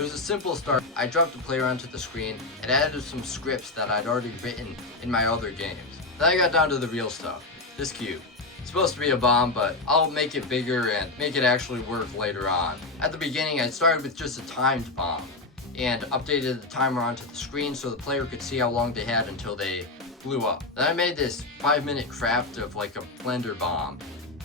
It was a simple start. I dropped the player onto the screen and added some scripts that I'd already written in my other games. Then I got down to the real stuff. This cube. It's supposed to be a bomb, but I'll make it bigger and make it actually work later on. At the beginning, I started with just a timed bomb and updated the timer onto the screen so the player could see how long they had until they blew up. Then I made this 5-minute craft of like a blender bomb.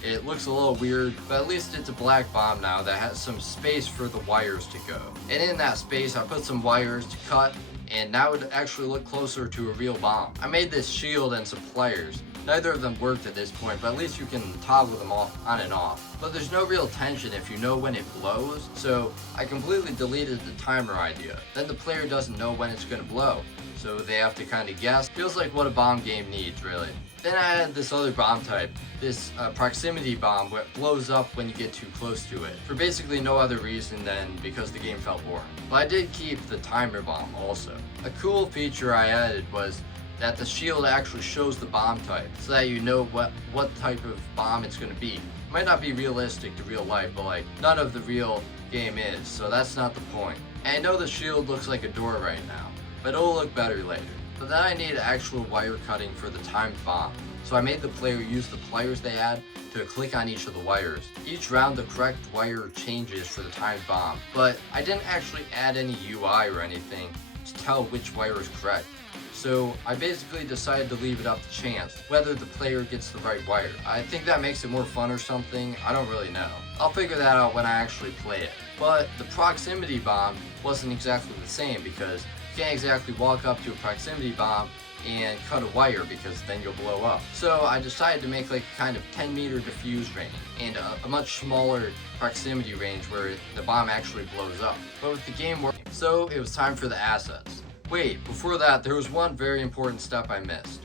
It looks a little weird, but at least it's a black bomb now that has some space for the wires to go. And in that space, I put some wires to cut, and now it would actually look closer to a real bomb. I made this shield and some pliers. Neither of them worked at this point, but at least you can toggle them off on and off. But there's no real tension if you know when it blows, so I completely deleted the timer idea. Then the player doesn't know when it's gonna blow, so they have to kind of guess. Feels like what a bomb game needs, really. Then I had this other bomb type, this proximity bomb, where it blows up when you get too close to it, for basically no other reason than because the game felt boring. But I did keep the timer bomb also. A cool feature I added was that the shield actually shows the bomb type, so that you know what type of bomb it's going to be. It might not be realistic to real life, but like none of the real game is, so that's not the point. And I know the shield looks like a door right now, but it'll look better later. But then I need actual wire cutting for the timed bomb, so I made the player use the pliers they had to click on each of the wires. Each round the correct wire changes for the timed bomb, but I didn't actually add any UI or anything to tell which wire is correct. So I basically decided to leave it up to chance, whether the player gets the right wire. I think that makes it more fun or something, I don't really know. I'll figure that out when I actually play it. But the proximity bomb wasn't exactly the same, because you can't exactly walk up to a proximity bomb and cut a wire, because then you'll blow up. So I decided to make like a kind of 10-meter diffuse range and a much smaller proximity range where the bomb actually blows up. But with the game working, so it was time for the assets. Wait, before that, there was one very important step I missed.